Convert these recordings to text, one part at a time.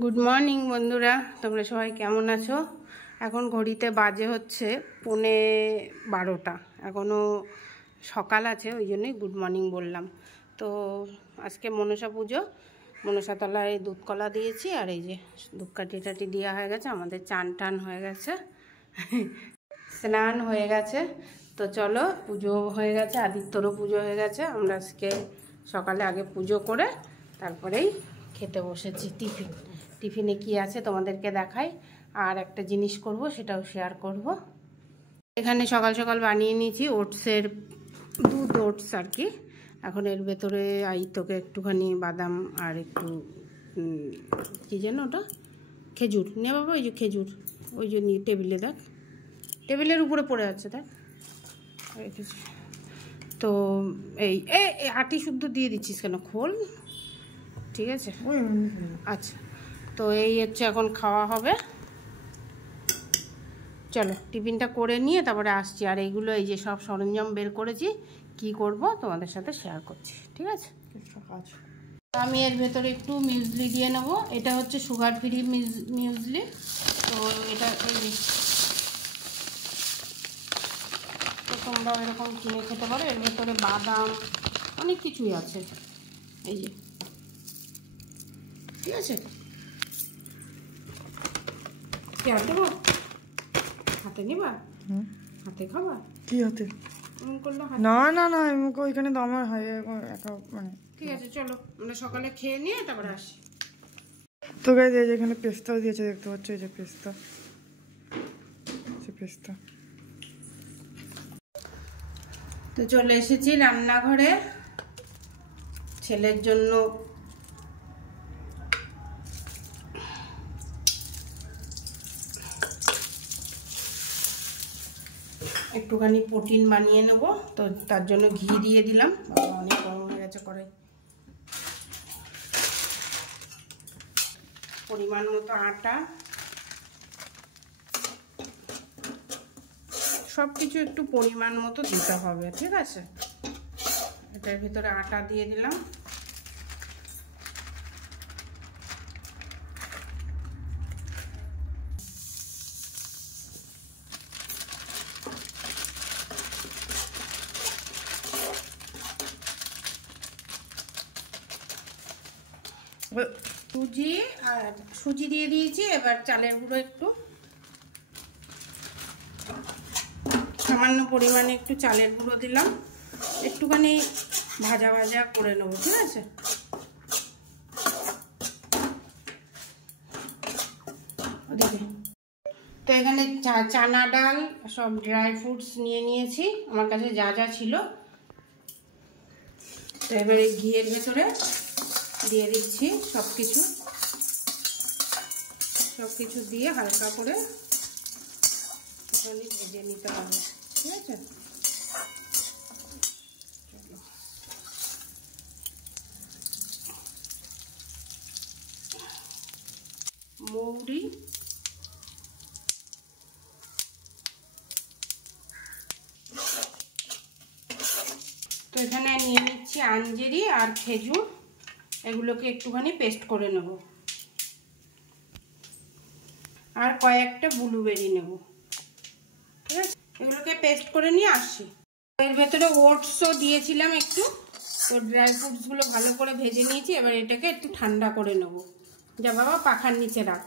Good morning বন্ধুরা, তোমরা সবাই কেমন আছো? এখন ঘড়িতে বাজে হচ্ছে 11:30। এখনও সকাল আছে, ওই জন্যই গুড মর্নিং বললাম। তো আজকে মনসা পুজো, মনসা তলায় দুধ কলা দিয়েছি, আর এই যে ধূপকাঠি টাটি দেওয়া হয়ে গেছে, আমাদের চান টান হয়ে গেছে, স্নান হয়ে গেছে। তো চলো, পুজো হয়ে গেছে, আদিত্যরও পুজো হয়ে গেছে। আমরা আজকে সকালে আগে পুজো করে তারপরেই খেতে বসেছি। টিফিনে কি আছে তোমাদেরকে দেখাই, আর একটা জিনিস করব, সেটাও শেয়ার করব। এখানে সকাল সকাল বানিয়ে নিয়েছি ওটসের দুধ ওটস আর কি। এখন এর ভেতরে আইতোকে একটুখানি বাদাম আর একটু কী যেন ওটা, খেজুর নে বাবা, ওই যে খেজুর, ওই যে নিয়ে টেবিলে দেখ, টেবিলের উপরে পড়ে আছে দেখ, রেখেছি। তো এই আটি শুদ্ধ দিয়ে দিচ্ছিস কেন, খোল, ঠিক আছে? আচ্ছা, তো এই হচ্ছে এখন খাওয়া হবে। চলো টিফিনটা করে নিয়ে তারপরে আসছি। আর এইগুলো, এই যে সব সরঞ্জাম বের করেছি, কি করব তোমাদের সাথে শেয়ার করছি, ঠিক আছে? আমি এর ভেতরে একটু মিউজলি দিয়ে নেব। এটা হচ্ছে সুগার ফ্রি মিউজলি। তো এটা তো তোমরা এরকম কিনে খেতে পারো। এর ভেতরে বাদাম অনেক কিছুই আছে, এই যে, ঠিক আছে? কি হাতে হাতে নিবা, হাতে খাবা, কি হাতে করলে না না না ওইখানে তো আমার মানে ঠিক আছে। চলো আমরা সকালে খেয়ে নিয়ে তারপরে আসি। তো গাইস, এই যে এখানে পেস্তাও দিয়েছে, দেখতে পাচ্ছ, এই যে পেস্তা, পেস্তা। তো চলে এসেছি রান্নাঘরে, ছেলের জন্য একটুখানি প্রোটিন বানিয়ে নেব। তো তার জন্য ঘি দিয়ে দিলাম, অনেক গরম হয়ে গেছে কড়াই। পরিমাণ মতো আটা, সব কিছু একটু পরিমাণ মতো দিতে হবে, ঠিক আছে? এটার ভিতরে আটা দিয়ে দিলাম। সুজি দিয়ে দিয়েছি। এবার চালের গুঁড়ো একটু সামান্য পরিমাণে একটু চালের গুঁড়ো দিলাম, একটুখানি ভাজা ভাজা করে নেবো, ঠিক আছে? তো এখানে চানা ডাল, সব ড্রাই ফ্রুটস নিয়ে নিয়েছি, আমার কাছে যা যা ছিল। তো এবারে ঘিয়ের ভেতরে দিয়ে দিচ্ছি সব কিছু দিয়ে হালকা করে ভেজে নিতে হবে, ঠিক আছে? মৌরি, তো এখানে নিয়ে নিচ্ছি আঞ্জেরি আর খেজুর, এগুলোকে একটুখানি পেস্ট করে নেব, আর কয়েকটা ব্লুবেরি নেব, ঠিক আছে? এগুলোকে পেস্ট করে নিয়ে আসছি। এর ভেতরে ওটসও দিয়েছিলাম একটু, তো ড্রাই ফ্রুটসগুলো ভালো করে ভেজে নিয়েছি। এবার এটাকে একটু ঠান্ডা করে নেব। যা বাবা, পাখার নিচে রাখ।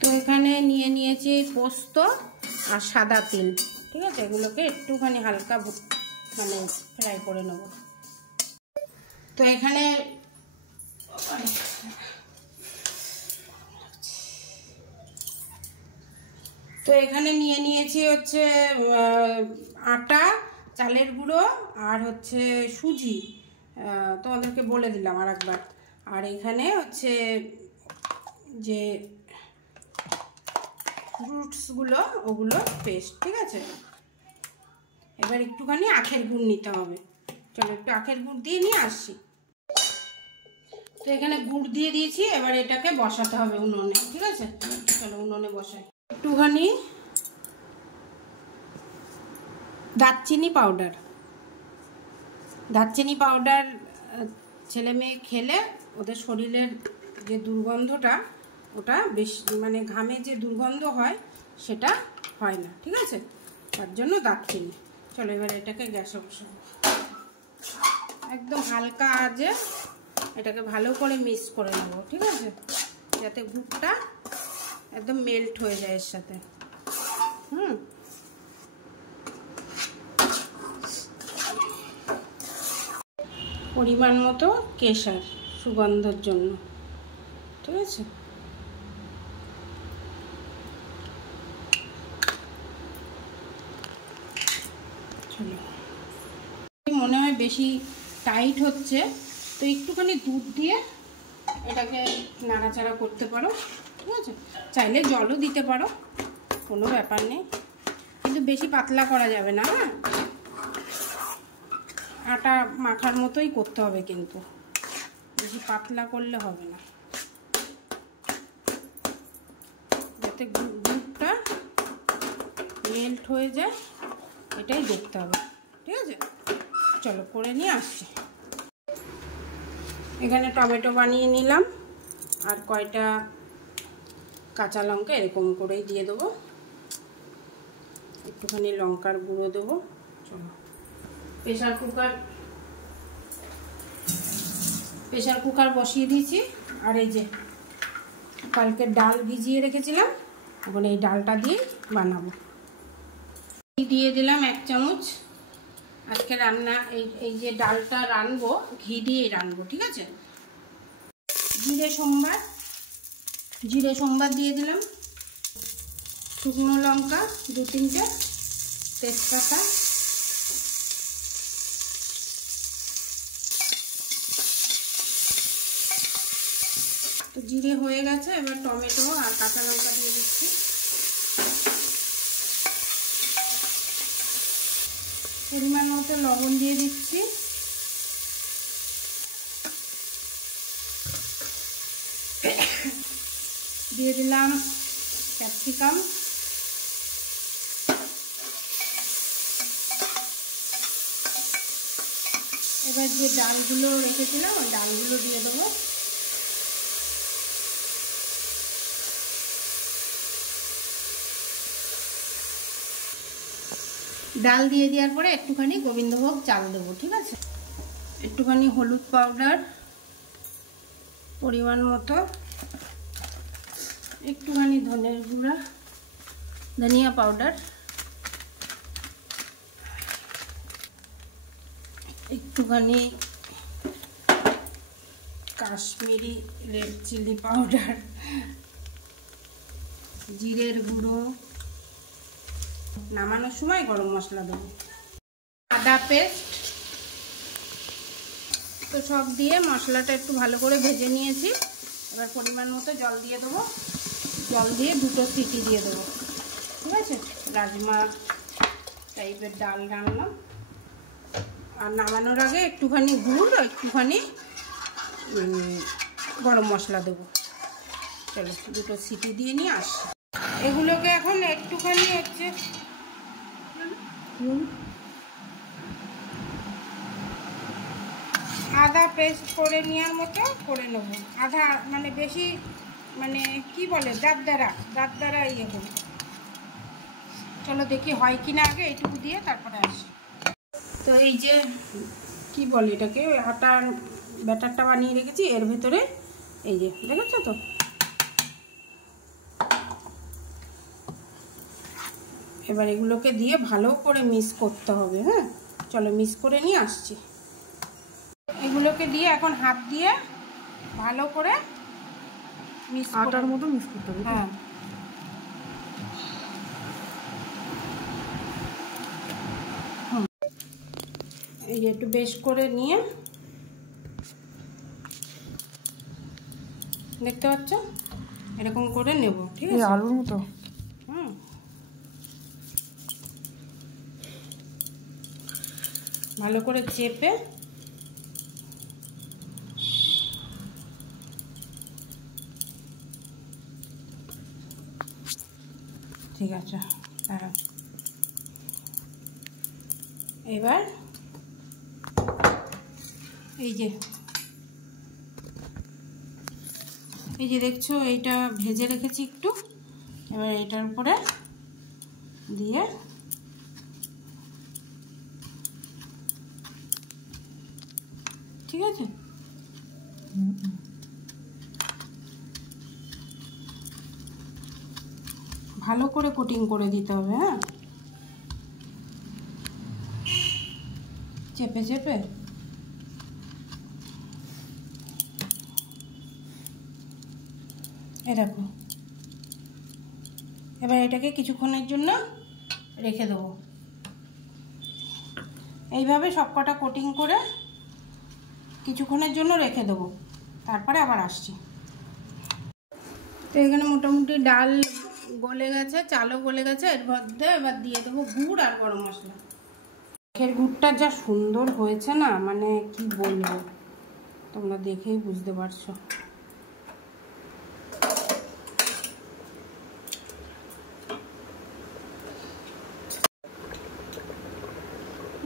তো এখানে নিয়ে নিয়েছি পোস্ত আর সাদা তিল, ঠিক আছে? এগুলোকে একটুখানি হালকা মানে ফ্রাই করে নেব। তো এখানে নিয়ে নিয়েছি হচ্ছে আটা, চালের গুঁড়ো আর হচ্ছে সুজি, তোমাদেরকে বলে দিলাম আর একবার। আর এখানে হচ্ছে যে ফ্রুটসগুলো, ওগুলো পেস্ট, ঠিক আছে? এবার একটুখানি আখের গুড় নিতে হবে। চলো একটু আখের গুড় দিয়ে নিয়ে আসছি। তো এখানে গুড় দিয়ে দিয়েছি, এবার এটাকে বসাতে হবে উনুনে, ঠিক আছে? চলো উনুনে বসাই। একটুখানি দারচিনি পাউডার ছেলে মেয়ে খেলে ওদের শরীরের যে দুর্গন্ধটা ওটা বেশি, মানে ঘামে যে দুর্গন্ধ হয় সেটা হয় না, ঠিক আছে? তার জন্য দারচিনি। চলো এবার এটাকে গ্যাসে বসাবো। একদম হালকা আঁচে এটাকে ভালো করে মিক্স করে নেব, ঠিক আছে? যাতে গুড়টা একদম মেল্ট হয়ে যায় এর সাথে। পরিমাণ মতো কেশর সুগন্ধের জন্য, ঠিক আছে? মনে হয় বেশি টাইট হচ্ছে, তো একটুখানি দুধ দিয়ে এটাকে নাড়াচাড়া করতে পারো, ঠিক আছে? চাইলে জলও দিতে পারো, কোনো ব্যাপার নেই, কিন্তু বেশি পাতলা করা যাবে না। হ্যাঁ, আটা মাখার মতোই করতে হবে, কিন্তু বেশি পাতলা করলে হবে না, যাতে দুধটা মেল্ট হয়ে যায় এটাই দেখতে হবে, ঠিক আছে? চলো করে নিয়ে আসছি। এখানে টমেটো বানিয়ে নিলাম, আর কয়টা কাঁচা লঙ্কা এরকম করেই দিয়ে দেবো, একটুখানি লঙ্কার গুঁড়ো দেবো। চলো প্রেশার কুকার বসিয়ে দিয়েছি। আর এই যে কালকে ডাল ভিজিয়ে রেখেছিলাম, এখন এই ডালটা দিয়ে বানাবো। দিয়ে দিলাম 1 চামচ। আজকে রান্না এই যে ডালটা রানবো ঘি দিয়েই রানবো, ঠিক আছে? জিরে সোমবার দিয়ে দিলাম, শুকনো লঙ্কা 2-3টে, তেজপাতা, তো জিরে হয়ে গেছে। এবার টমেটো আর কাঁচা লঙ্কা দিয়ে দিচ্ছি। পরিমাণ মতো লবণ দিয়ে দিচ্ছি। দিয়ে দিলাম ক্যাপসিকাম, এবার যে ডালগুলো রেখেছিলাম ওই ডালগুলো দিয়ে দেবো। ডাল দিয়ে দেওয়ার পরে একটুখানি গোবিন্দভোগ চাল দেবো, ঠিক আছে? একটুখানি হলুদ পাউডার পরিমাণ মতো, একটুখানি ধনিয়া পাউডার, একটুখানি কাশ্মীরি রেড চিলি পাউডার, জিরের গুঁড়ো, নামানোর সময় গরম মশলা দেবো, আদা পেস্ট। তো সব দিয়ে মশলাটা একটু ভালো করে ভেজে নিয়েছি। এবার পরিমাণ মতো জল দিয়ে দেবো, জল দিয়ে 2টো সিটি দিয়ে দেবো, ঠিক আছে? রাজমা টাইপের ডাল রান্নাম। আর নামানোর আগে একটুখানি গুড়, একটুখানি গরম মশলা দেবো। চলো 2টো সিটি দিয়ে নিয়ে আসি। এগুলোকে এখন একটুখানি হচ্ছে আদা পেস্ট করে নেওয়ার মতো করে নেবো। আধা মানে বেশি, মানে কি বলে, দাঁতদারা ইয়ে করবো। চলো দেখি হয় কি না, আগে এইটুকু দিয়ে তারপরে আসি। তো এই যে কি বলে এটাকে, আটার ব্যাটারটা বানিয়ে রেখেছি, এর ভেতরে এই যে দেখেছো তো, এবার এগুলোকে দিয়ে ভালো করে মিক্স করতে হবে। হ্যাঁ, চলো মিক্স করে নিয়ে আসছি। এগুলোকে দিয়ে এখন হাত দিয়ে ভালো করে মিক্স, আটার মতো মিক্স করতে হবে। হ্যাঁ, এই যে একটু বেশ করে নিয়ে, দেখতে পাচ্ছ এরকম করে নেব, ঠিক আছে? আলুর মতো। ভালো করে চেপে ঠিক আছে। হ্যাঁ, এবার এই যে এই যে দেখছো এইটা ভেজে রেখেছি একটু, এবার এটার উপরে দিয়ে ঠিক আছে। ভালো করে কোটিং করে দিতে হবে, হ্যাঁ, চেপে চেপে। এ দেখো, এবার এটাকে কিছুক্ষণের জন্য রেখে দেবো। এইভাবে সবকটা কোটিং করে কিছুক্ষণের জন্য রেখে দেবো, তারপরে আবার আসছি। তো এখানে মোটামুটি ডাল গলে গেছে, চালও গলে গেছে, এর মধ্যে এবার দিয়ে দেবো গুড় আর গরম মশলা। এর গুড়টা যা সুন্দর হয়েছে না, মানে কি বলবো, তোমরা দেখেই বুঝতে পারছো।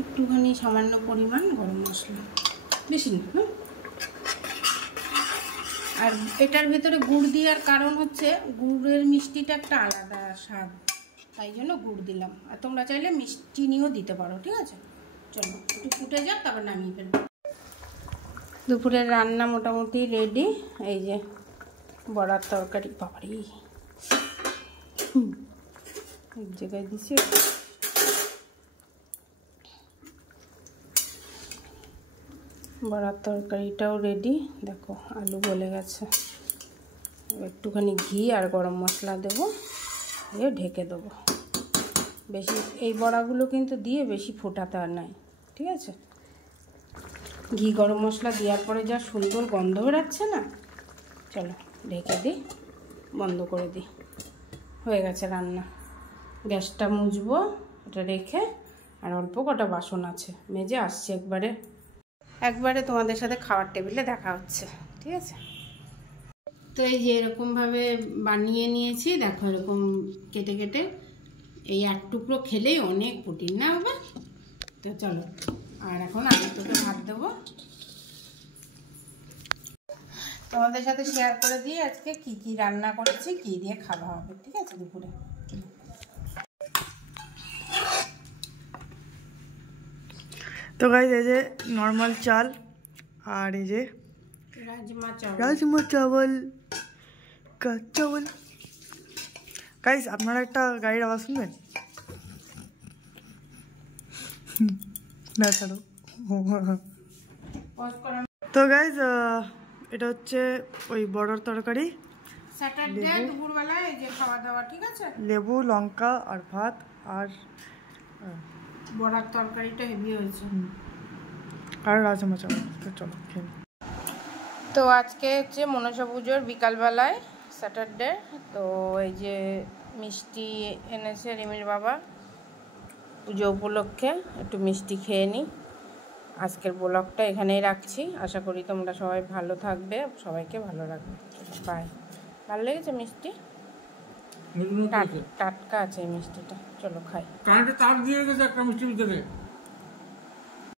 একটুখানি সামান্য পরিমাণ গরম মশলা, বেশি না, হ্যাঁ। আর এটার ভেতরে গুড় দেওয়ার কারণ হচ্ছে গুড়ের মিষ্টিটা একটা আলাদা স্বাদ, তাই জন্য গুড় দিলাম। আর তোমরা চাইলে চিনিও দিতে পারো, ঠিক আছে। চলো একটু ফুটে যাক, তারপর নামিয়ে ফেলবো। দুপুরের রান্না মোটামুটি রেডি। এই যে বড়ার তরকারি, বাবারি এক জায়গায় দিছি। বড়ার তরকারিটাও রেডি, দেখো আলু গলে গেছে। একটুখানি ঘি আর গরম মশলা দেবো, দিয়ে ঢেকে দেবো। বেশি এই বড়াগুলো কিন্তু দিয়ে বেশি ফোটাতে আর নাই, ঠিক আছে। ঘি গরম মশলা দেওয়ার পরে যা সুন্দর গন্ধ বেরাচ্ছে না। চলো ঢেকে দিই, বন্ধ করে দিই। হয়ে গেছে রান্না। গ্যাসটা মুছবো, এটা রেখে। আর অল্প কটা বাসন আছে, মেজে আসছি একবারে তোমাদের সাথে খাওয়ার টেবিলে দেখা হচ্ছে, ঠিক আছে। তো এই যে এরকমভাবে বানিয়ে নিয়েছি, দেখো এরকম কেটে কেটে। এই এক টুকরো খেলেই অনেক প্রোটিন না বাবা। তো চলো, আর এখন আমি তোকে ভাত দেবো। তোমাদের সাথে শেয়ার করে দিই আজকে কি কি রান্না করেছি, কি দিয়ে খাওয়া হবে, ঠিক আছে, দুপুরে। তো গাইস এই যে নর্মাল চাল, আর এই যে রাজমা চাवल का चावल। গাইস আপনারা একটা গাড়ির আওয়াজ শুনবেন না? ছাড়ো। তো গাইস এটা হচ্ছে ওই বড়ার তরকারি, স্যাটারডে দুপুরবেলায় এই যে খাওয়া দাওয়া, ঠিক আছে। লেবু, লঙ্কা আর ভাত, আর বড়ার তরকারিটা হেভি হয়েছে, আর রাজমা চাवल। তো চলো খেয়ে নিই। তো আজকে হচ্ছে মনসা পুজোর বিকালবেলায়, স্যাটারডে। তো এই যে মিষ্টি এনেছে রিমির বাবা, পুজো উপলক্ষে একটু মিষ্টি খেয়ে নিই। আজকের ব্লগটা এখানেই রাখছি। আশা করি তোমরা সবাই ভালো থাকবে, সবাইকে ভালো রাখবে। বাই। ভালো লেগেছে মিষ্টি, টাটকা আছে এই মিষ্টিটা। চলো খাই। কারেন্টে তার দিয়ে গেছে একটা মিষ্টির ভিতরে।